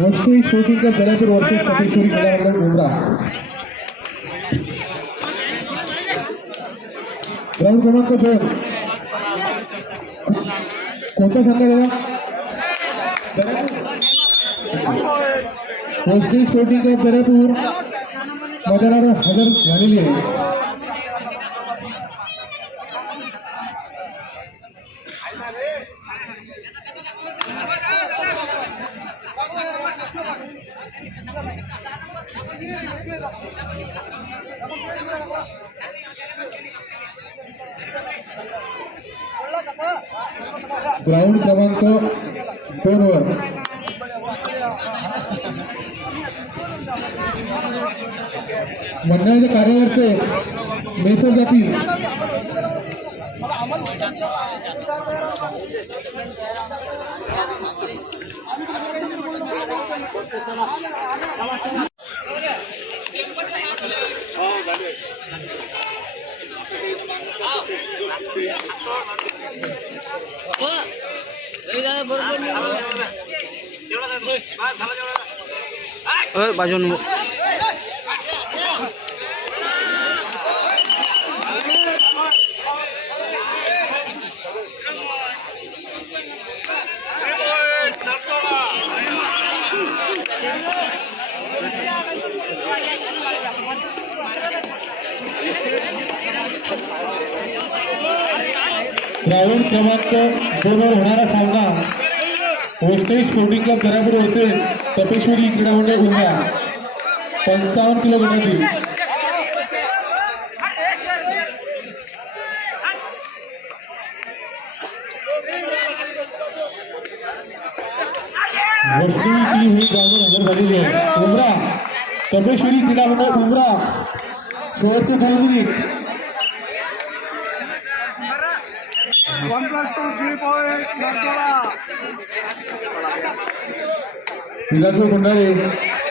रोशनी shooting का दलापुर versus सतीश्वरी कलावंत उमरा ground क्रमांक 2 कोणता संघ आहे रोशनी शूटिंग का दलापुर मैदानावर हजर झालेली आहे. ग्राउंड क्रमांक 2 वर मंडळाच्या कार्यावरचे मेसेज जातील. बाजून ग्राउंड क्रमांक 2 वर होणारा सामना रोशनी स्पोर्टिंग क्लब दलापूर वर्सेस तपेश्वरी क्रीडा मंडळ उमरा 55 किलो गटातील. रोशनी टीम ही ग्राउंडवर हजर झालेली आहे. उमरा तपेश्वरी क्रीडा मंडळ उमरा शेवटचे 2 मिनिट. विलासभाई भंडारे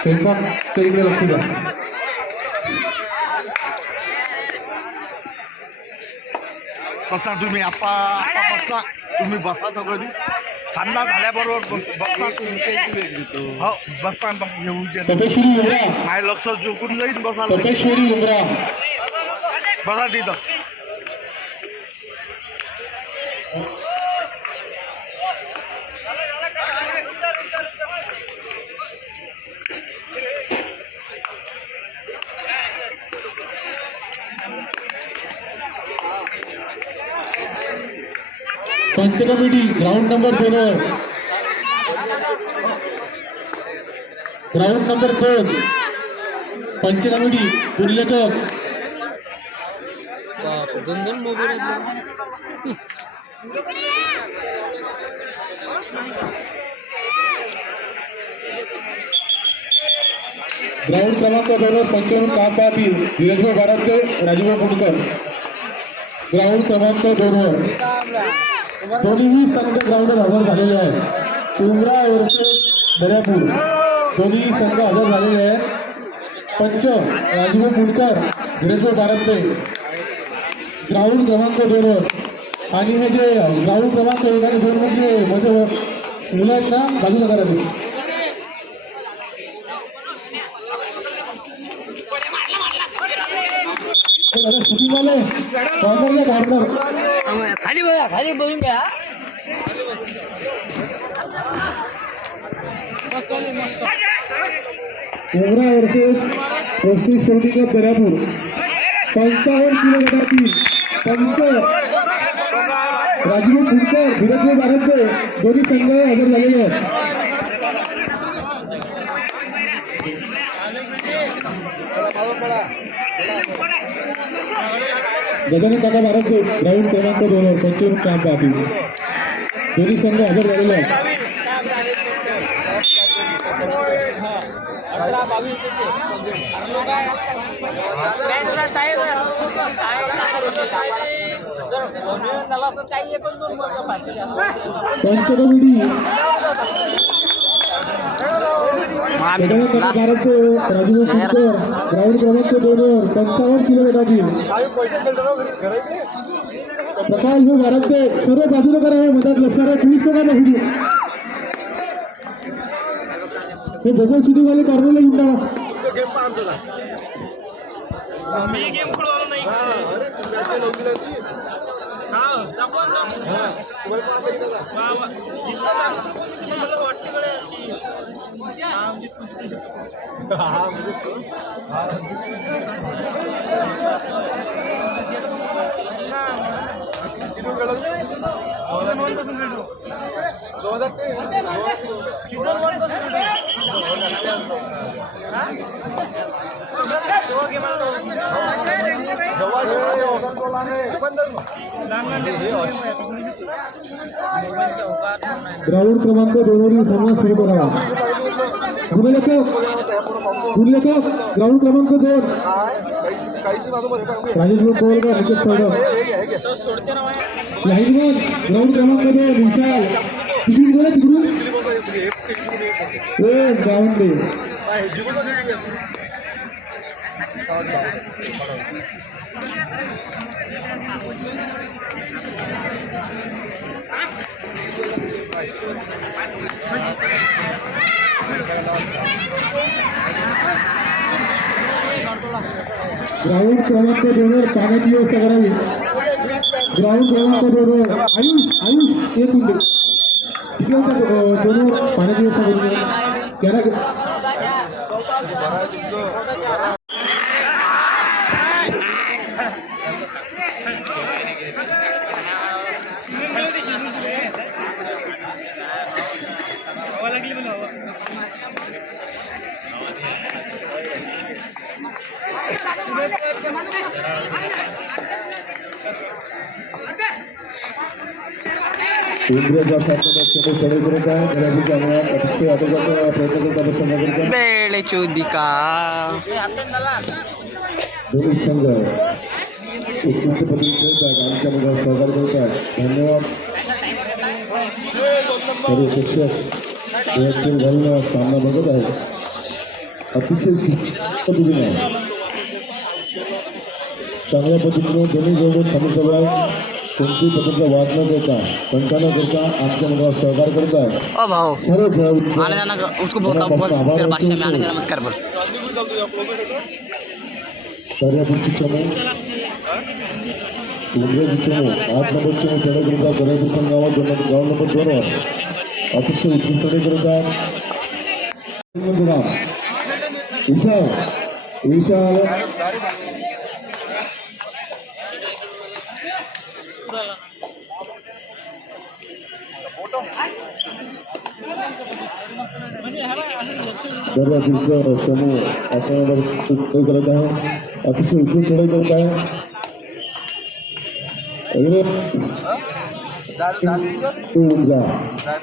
स्वयंपाकच्या इकडे लक्ष द्या. बसा तुम्ही आप्पा बसा तुम्ही बसा सगळं सामना झाल्याबरोबर बसा तुम्ही हो बसता येऊ तपेश्वरी उमरा काय लक्ष चुकून जाईल बसा तपेश्वरी उमरा बसा तिथं. पंच कमिटी ग्राउंड नंबर 2 वर ग्राउंड नंबर 2 पंच कमिटी उल्लेखक ग्राउंड क्रमांक 2 वर पंच म्हणून काम पाहतील धीरजभाई बाराडे राजीवभाई पुणकर. ग्राउंड क्रमांक 2 वर दोन्हीही संघ ग्राउंडवर हजर झालेले आहेत. उमरा वर्सेस दर्यापूर दोन्ही संघ हजर झालेले आहेत. पंच राजीव पुणकर धीरजभाई बाराडे ग्राउंड क्रमांक 2 वर. आणि हे जे ग्राउंड क्रमांक 1 आणि 2 मध्ये मुलं आहेत ना बाजूला करा तुम्ही. शूटिंग वाले कॉर्नरला कॉर्नर खाली बघा खाली बघून घ्या. उमरा वर्सेस रोशनी स्पोर्टिंग क्लब दर्यापूर 55 किलो गटातील पंच राजीव पुणकर धीरजभाई बाराडे दोन्ही संघ हजर झालेले आहेत. गजानन काका बाराडे ग्राउंड क्रमांक 2 वर पंच म्हणून काम पाहतील दोन्ही संघ हजर झालेले आहेत. पंच कमिटी राजीव पुणकर ग्राउंड क्रमांक 2 वर 55 किलो गटातील प्रकाश भाऊ बाराडे सर्व बाजूला करा. मधात लक्षात 24 टक्का हे बघा शूटिंगवाले कॉर्नरला येऊन टाका. मी गेम खेळू आलो नाही ग्राउंड क्रमांक 2 वरील सामना सुरू करावा. गुणलेखक ग्राउंड क्रमांक 2 राजेश पवार विकेट पडलं. लाईनमन ग्राउंड क्रमांक 2 विशाल तिकडून बोला तिकडून ग्राउंड दे. ग्राउंड क्रमांक 2 वर पाण्याची व्यवस्था करावी. ग्राउंड क्रमांक 2 वर आयुष एक मिनिट तिथे दोन पाण्याची व्यवस्था करून करा. केंद्रीयचा सामना चेंडू चढाई करत आहे. घराची अतिशय आटोक्याचा प्रयत्न करत आहे. संघाकरिता बेळे चोदिका दोन्ही संघ उत्कृष्ट पद्धतीने खेळत आहेत. आमच्या मुलाला सहकार्य करत आहेत. धन्यवाद. सर्व प्रेक्षक यातील घालून सामना बघत आहेत. अतिशय पद्धतीने चांगल्या पद्धतीने दोन्ही जवळ सामील आहेत. कोणत्याही प्रकारचा वाद न देता पंचा न करता आमच्या मुलाला सहकार करत आहे. ओ भाऊ सर्व खेळाडू आने जाना उसको बोल तेरे भाषा में आने जाना मत कर बोल. दर्यापूरची चमू इंग्रजी चमू 8 नंबर चमू चढाई करत आहे. दर्यापूर संघावर ग्राउंड नंबर 2 वर अतिशय उत्कृष्ट चढाई करत आहे. विशाल दर्यापूरचा समूह असं चढाई करत आहे. अतिशय उत्कृष्ट चढाई करत आहे.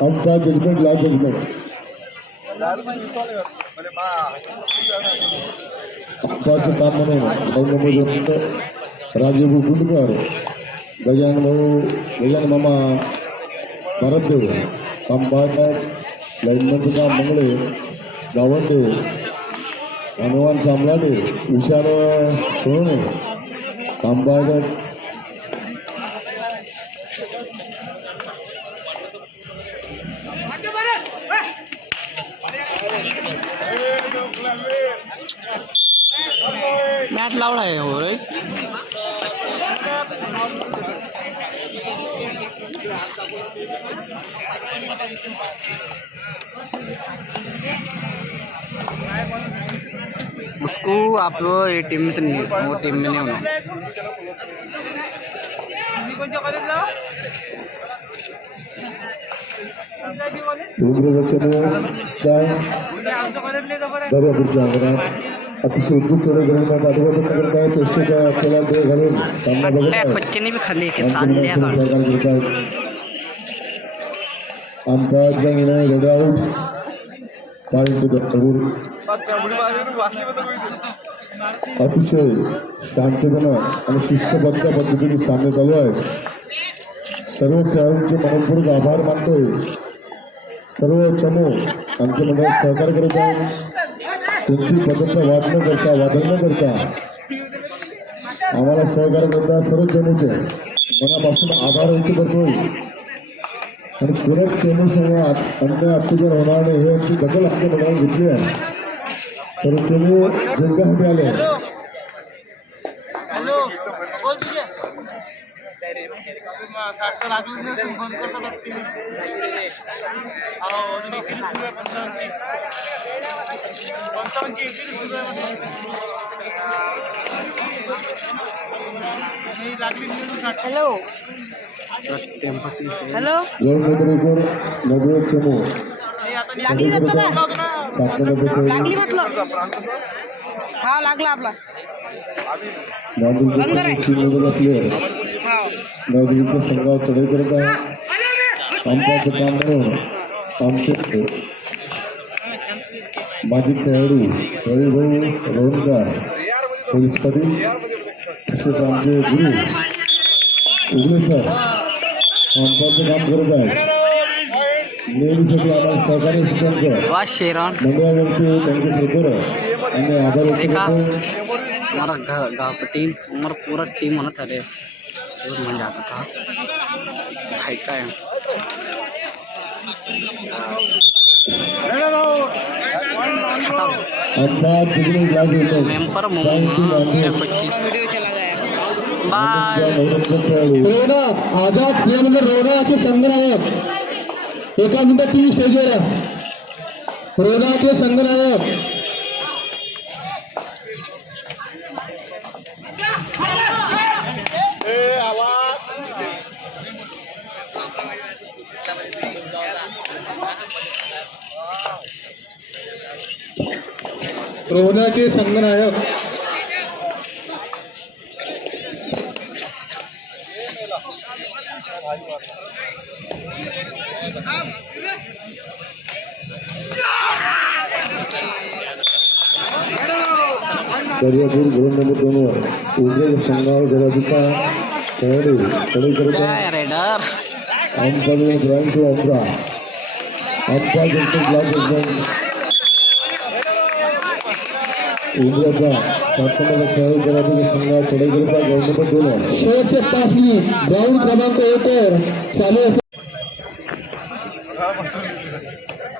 आमचा जजमेंट लास्ट जजमेंट आमचं काम म्हणून राजीव गुंडकर गजानन मामा भारतदेव काम पाहत आहेत. लाईनमनचं काम मंगळे गावंडे हनुमान सामलाडे विशाल सोने काम पाहत आहेत. मॅट लावला आहे हो रे. उसको आप ये टीम से नहीं वो टीम में नहीं होना. दर्यापूरच्या अंगणात अतिशय उत्कृष्ट चढाई पाठोपाठ करत आहे. पेशेच्या आपल्याला ते घालून सामना बघत आहे. बच्चे भी खाली के साथ ले अंपायरचा निर्णय गडा आउट. अतिशय शांततेनं आणि शिस्तबद्ध पद्धतीने सामने चालू आहेत. सर्व खेळाडूंचे मनपूर्वक आभार मानतोय. सर्व चमू आमच्या मंडळात सहकार्य करत आहेत. त्यांची पद्धतीचा वादन न करता आम्हाला सहकार्य करता सर्व चमूचे मनापासून आभार व्यक्त करतोय. आणि पुण्यात चेन्नईसमोर अन्य अत्याचार होणार नाही हे यांची दखल आपल्या मनावर घेतली आहे. तर चेन्नई जिंकण्यासाठी आले. हॅलो हॅलो गोलंदाजीवर नववे चमू लागली जात ना सामन्यामध्ये लागली म्हटलं हा लागला आपला नवदीपचा प्लेअर हा नवदीपच्या संघावर चढाई करत आहे. अंपायरचं काम म्हणून आमचे माजी खेळाडू रविभाऊ रोहनकर पोलीस पाटील तसेच आमचे गुरु उगले सर अंपायरचं काम करत आहे. नेहमीसाठी आम्हाला सहकार्य त्यांचं वाह शेरॉन मंडळावरती त्यांचे प्रकार आणि आभार व्यक्त देखा करतो. हमारा गाँव का टीम हमारा पूरा टीम होना था रे बहुत मजा आता था भाई का है अंपायर जिंकने ग्लास देतो. मेंपर वीडियो चला गया बाय रोना आझाद प्रिय नंबर रोनाचे संघनायक एका मिनिटात तुम्ही स्टेजवर या. रोनाचे संघनायक रोनाचे संघनायक दर्यापूर गोलंदाजी दोनवर उघडे संघावर जगातीचा खेळाडू चढाई करत आहे. काय रेडर अंपायर ड्रॉइंग टू अमरा अंपायर जिंकतो ग्लास एकदम इंडियाचा सातत्याचा खेळाडू जगातीच्या संघावर चढाई करत आहे. गोलंदाजी दोनवर शेवटचे 5 मिनिट ग्राउंड क्रमांक 1 वर चालू आहे.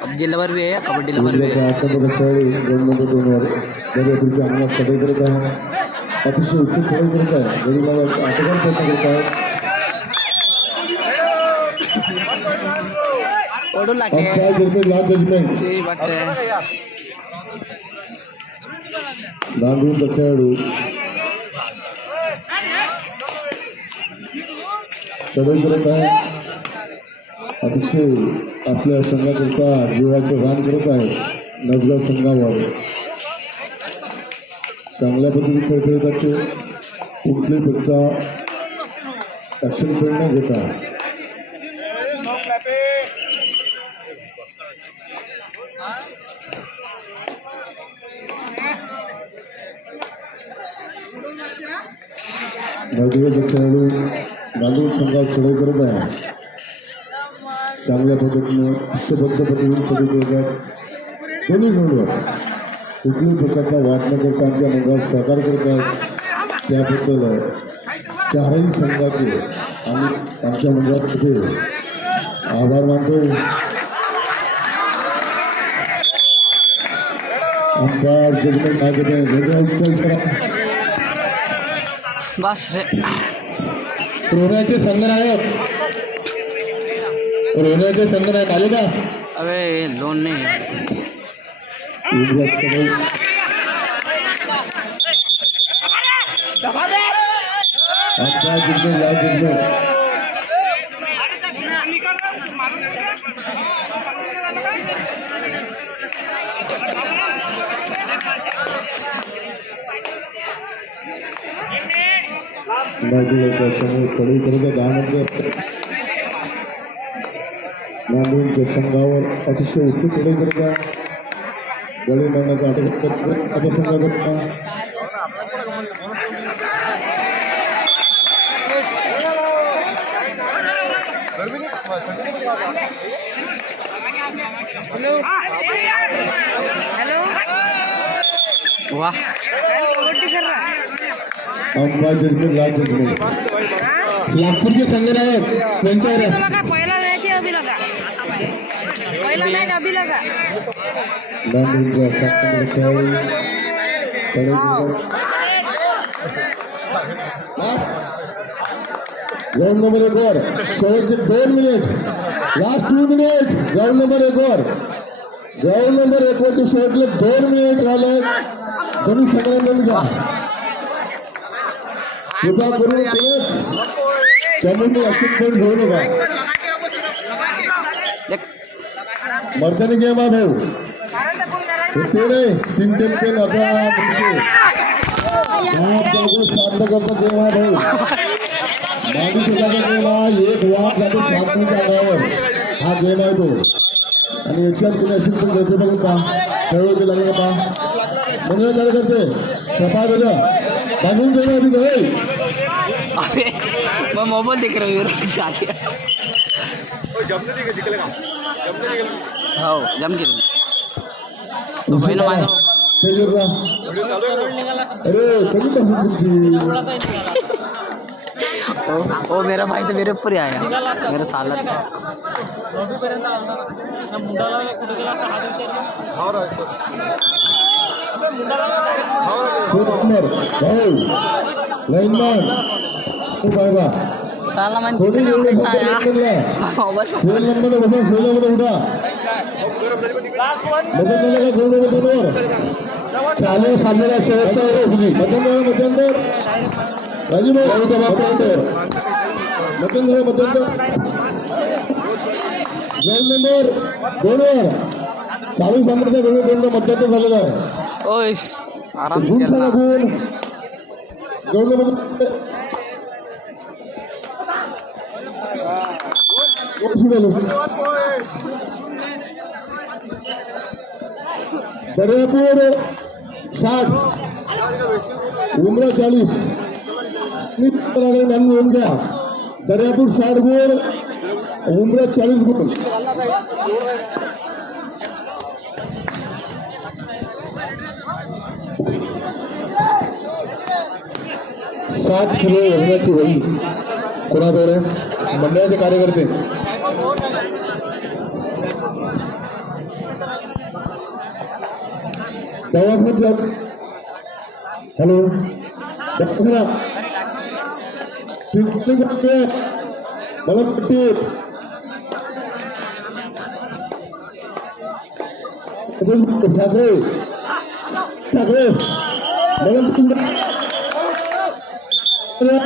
कबड्डी लवर भी है कबड्डी लवर भी है इंडियाचा आत्ताचा खेळाडू गोलंदाजी दोनवर दर्यापूरच्या अंगणात चढाई करत आहे. अतिशय उत्तम चढाई करत आहे. गडीला आटोकान प्रयत्न करत आहे. ओडू लागे अंपायर जिंकतो ग्लास जजमेंट सी बात है नांदूरचा खेळाडू चढाई करत आहे. अतिशय आपल्या संघाकरता जीवाचं रान करत आहे. नवजात संघावर चांगल्या पद्धतीने खेळ खेळत आहे. कुठल्याही पेक्षा ॲक्शन प्रेरणा घेत आहे. नवदीपचा खेळाडू नांदूर संघात चढाई करत आहे. चांगल्या पद्धतीने शिस्तबद्ध पद्धतीने चढाई करत आहेत. दोन्ही खेळाडूवर कुठल्याही प्रकारचा वाद न करता आमच्या मंडळात सहकार्य करत आहेत. त्याबद्दल चारही संघाचे आम्ही आमच्या मंडळात आभार मानतो. अंपायर जजमेंट मागे वेगळा बस रे रोनाचे संघनायक आले का? अबे लोन नहीं है इंडिया चढाई अंपायर जिंकतो ग्लास जजमेंट नांदूरच्या समोर चढाई करत आहे. 10 नंबर नांदूरच्या संघावर अतिशय उत्तम चढाई करत आहे. गडी मारण्याचा अटक आता संघाकरता हॅलो हॅलो वाह कबड्डी कर रहा अंपायर जिंकतो ग्लास जजमेंट हाँ? नागपूरचे संघनायक यांच्यावर तो लगा पहला मैच है अभी लगा येलो मॅच अभी लगा नांदेडचा 7 नंबर खेळाडू चढईकर ग्राउंड नंबर 1 वर शेवटचे 2 minute last 2 minute ground number 1 वर ग्राउंड नंबर 1 वरचे शेवटले 2 मिनिट राहिले दोन्ही संघांनी घ्या कृपा करून चमूने अशी खेळ घेऊ नका मर्दानी गेम आहे भाऊ ते नाही 3 टीम के नका शांत करता गेम आहे भाऊ मागे सुद्धा गेम हा एक वाद जातो 7 च्या आधारावर हा गेम आहे तो आणि याच्यात कुणी अशी पण देते बघून पहा खेळू की लागलं पहा म्हणून काय करते कृपा झालं बाजून गेलं आधी अबे मैं मोबाइल देख रहा हूँ आगे हो जम गेल तो बहिण माझा अरे कधी पासून तुमची ओ मेरा भाई तो मेरे ऊपर ही आया मेरा साला सुंदर भाऊ लाईनमॅन बाबा साला मैं थोडी दिखने एवढे कैसा आया मोबाइल सेल नंबर बसा सेल नंबर उठा मध्यंतर का गोल मध्यंतर चालू सामन्याला शेवटचा मध्यंतर राजीव मध्यंतर गोल नंबर 2 वर चालू सामन्याचा गोल मध्यंतर झालेला आहे ओय आराम से गुण खेलना सांगा गोल नंबर दर्यापूर 60 उमरा 40 होऊन घ्या दर्यापूर 60 गुण उमरा 40 गुण सात किलो वजनाची वही कोणाकडे मंडळाचे कार्यकर्ते हॅलो मला ठाकरे ठाकरे मला